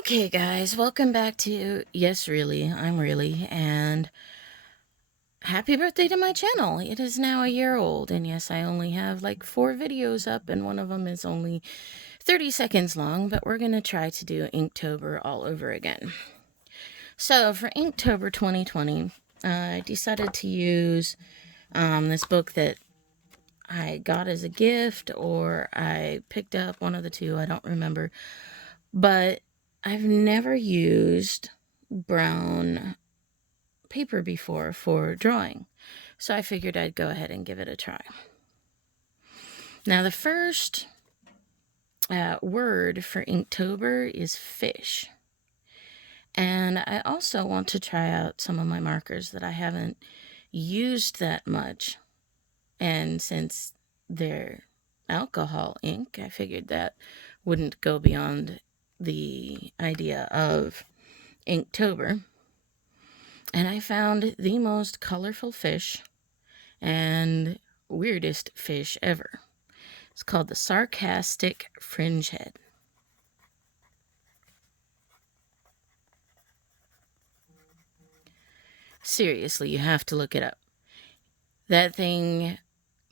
Okay, guys, welcome back to Yes, Really, I'm Really, and happy birthday to my channel. It is now a year old, and yes, I only have like 4 videos up, and one of them is only 30 seconds long, but we're going to try to do Inktober all over again. So, for Inktober 2020, I decided to use this book that I got as a gift, or I picked up, one of the two, I don't remember, but I've never used brown paper before for drawing, so I figured I'd go ahead and give it a try. Now, the first word for Inktober is fish, and I also want to try out some of my markers that I haven't used that much, and since they're alcohol ink, I figured that wouldn't go beyond the idea of Inktober. And I found the most colorful fish and weirdest fish ever. It's called the sarcastic fringehead. Seriously, you have to look it up. That thing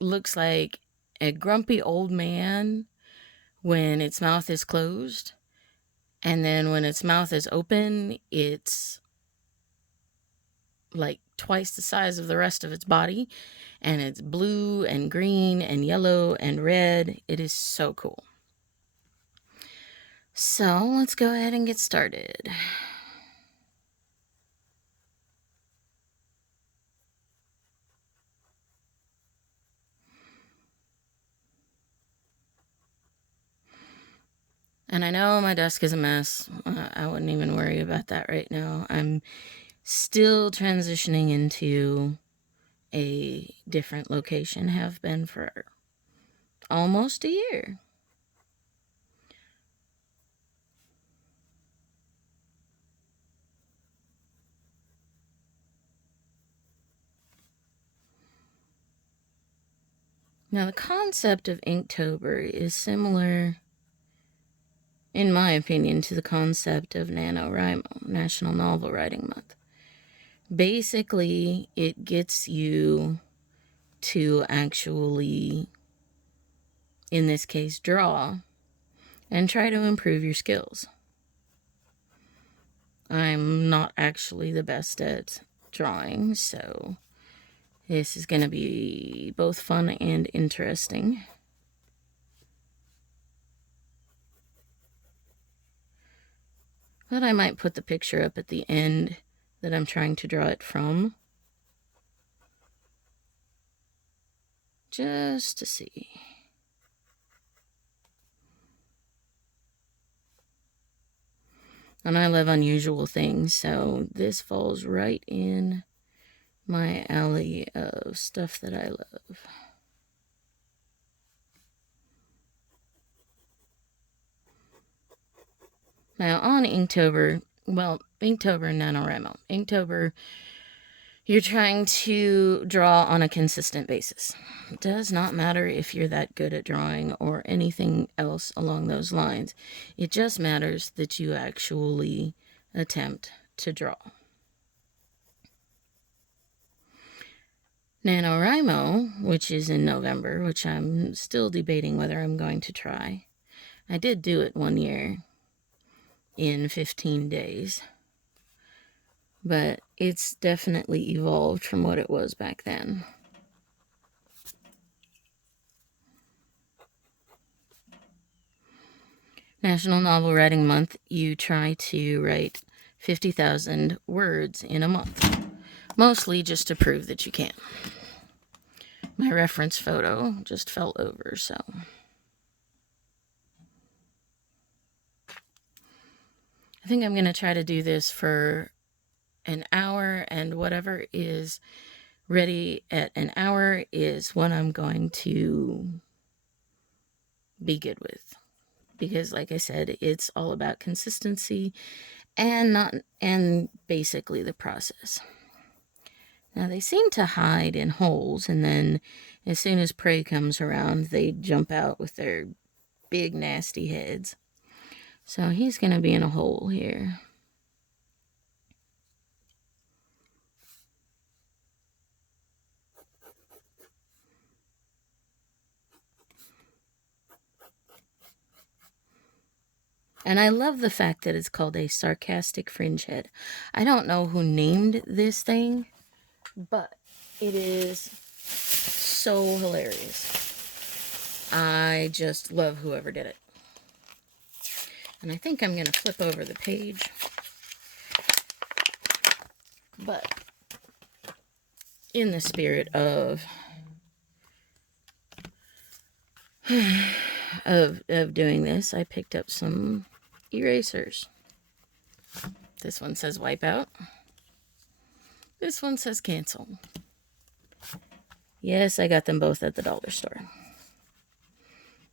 looks like a grumpy old man when its mouth is closed, and then when its mouth is open, it's like twice the size of the rest of its body, and it's blue and green and yellow and red. It is so cool. So let's go ahead and get started. And I know my desk is a mess. I wouldn't even worry about that right now. I'm still transitioning into a different location, have been for almost a year. Now, the concept of Inktober is similar, in my opinion, to the concept of NaNoWriMo, National Novel Writing Month. Basically, it gets you to actually, in this case, draw and try to improve your skills. I'm not actually the best at drawing, so this is going to be both fun and interesting. But I might put the picture up at the end that I'm trying to draw it from, just to see. And I love unusual things, so this falls right in my alley of stuff that I love. Now, on Inktober, well, Inktober and NaNoWriMo. Inktober, you're trying to draw on a consistent basis. It does not matter if you're that good at drawing or anything else along those lines. It just matters that you actually attempt to draw. NaNoWriMo, which is in November, which I'm still debating whether I'm going to try. I did do it one year in 15 days, but it's definitely evolved from what it was back then. National Novel Writing Month, you try to write 50,000 words in a month, mostly just to prove that you can. My reference photo just fell over, so I think I'm going to try to do this for an hour, and whatever is ready at an hour is what I'm going to be good with. Because, like I said, it's all about consistency and basically the process. Now, they seem to hide in holes, and then as soon as prey comes around, they jump out with their big, nasty heads. So he's going to be in a hole here. And I love the fact that it's called a sarcastic fringe head. I don't know who named this thing, but it is so hilarious. I just love whoever did it. And I think I'm going to flip over the page. But in the spirit of doing this, I picked up some erasers. This one says Wipeout. This one says Cancel. Yes, I got them both at the dollar store.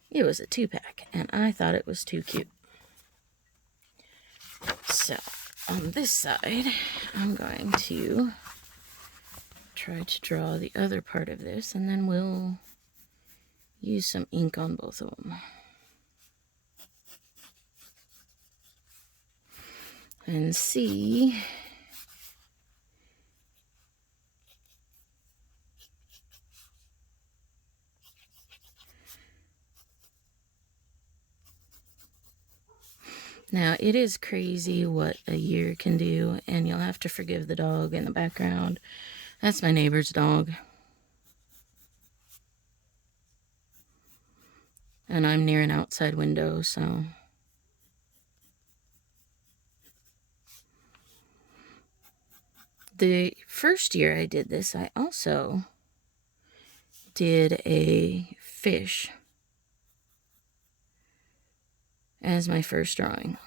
It was a 2-pack, and I thought it was too cute. So, on this side, I'm going to try to draw the other part of this, and then we'll use some ink on both of them. And see now, it is crazy what a year can do, and you'll have to forgive the dog in the background. That's my neighbor's dog. And I'm near an outside window, so... The first year I did this, I also did a fish as my first drawing.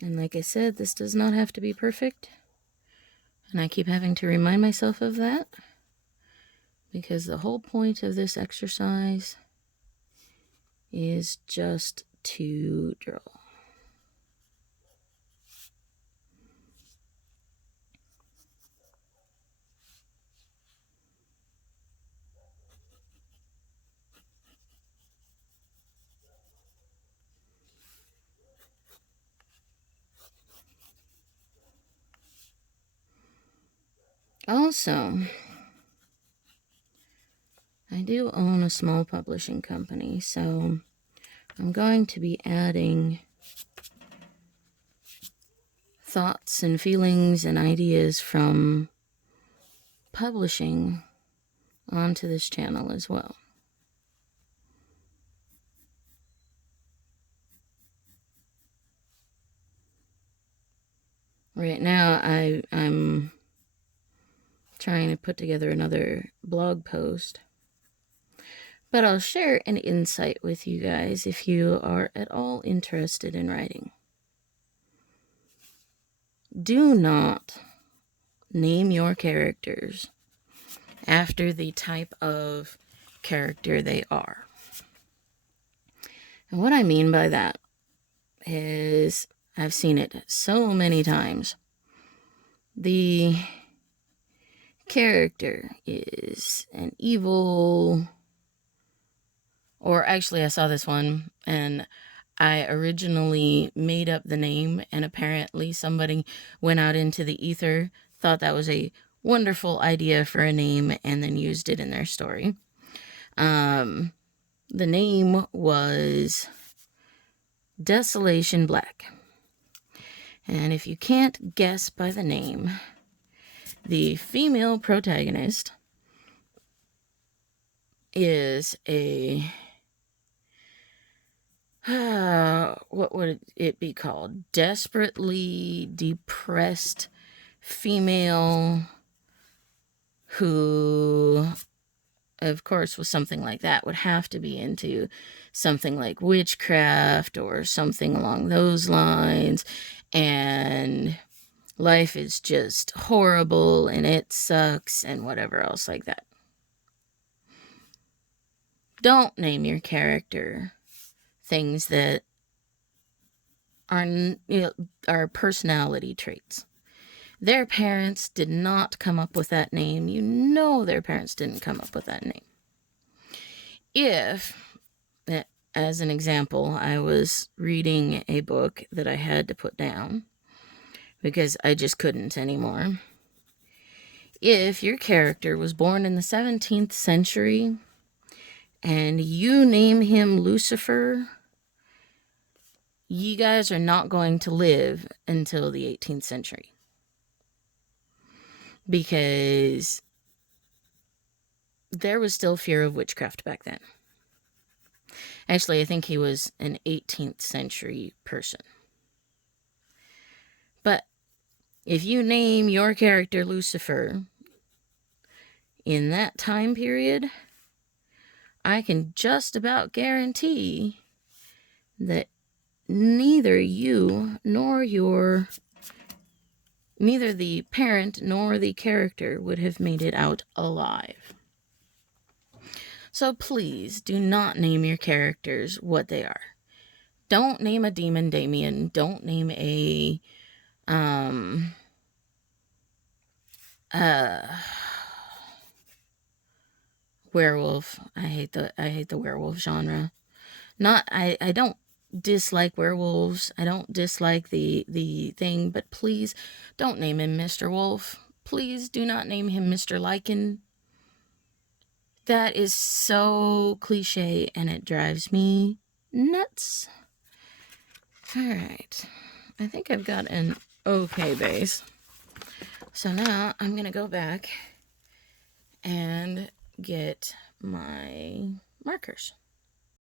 And like I said, this does not have to be perfect. And I keep having to remind myself of that, because the whole point of this exercise is just to draw. Also, I do own a small publishing company, so I'm going to be adding thoughts and feelings and ideas from publishing onto this channel as well. Right now, I'm trying to put together another blog post, but I'll share an insight with you guys if you are at all interested in writing. Do not name your characters after the type of character they are. And what I mean by that is, I've seen it so many times. The character is an evil, or actually I saw this one and I originally made up the name, and apparently somebody went out into the ether, thought that was a wonderful idea for a name, and then used it in their story. The name was Desolation Black. And if you can't guess by the name, the female protagonist is a... what would it be called? Desperately depressed female who, of course, with something like that, would have to be into something like witchcraft or something along those lines. And life is just horrible and it sucks and whatever else like that. Don't name your character things that are, are personality traits. Their parents did not come up with that name. You know their parents didn't come up with that name. If, as an example, I was reading a book that I had to put down because I just couldn't anymore. If your character was born in the 17th century and you name him Lucifer, you guys are not going to live until the 18th century. Because there was still fear of witchcraft back then. Actually, I think he was an 18th century person. But if you name your character Lucifer in that time period, I can just about guarantee that neither you nor neither the parent nor the character would have made it out alive. So please do not name your characters what they are. Don't name a demon Damien. Don't name a werewolf. I hate the werewolf genre. I don't dislike werewolves. I don't dislike the thing, but please don't name him Mr. Wolf. Please do not name him Mr. Lycan. That is so cliche and it drives me nuts. Alright. I think I've got an okay base. So now I'm going to go back and get my markers.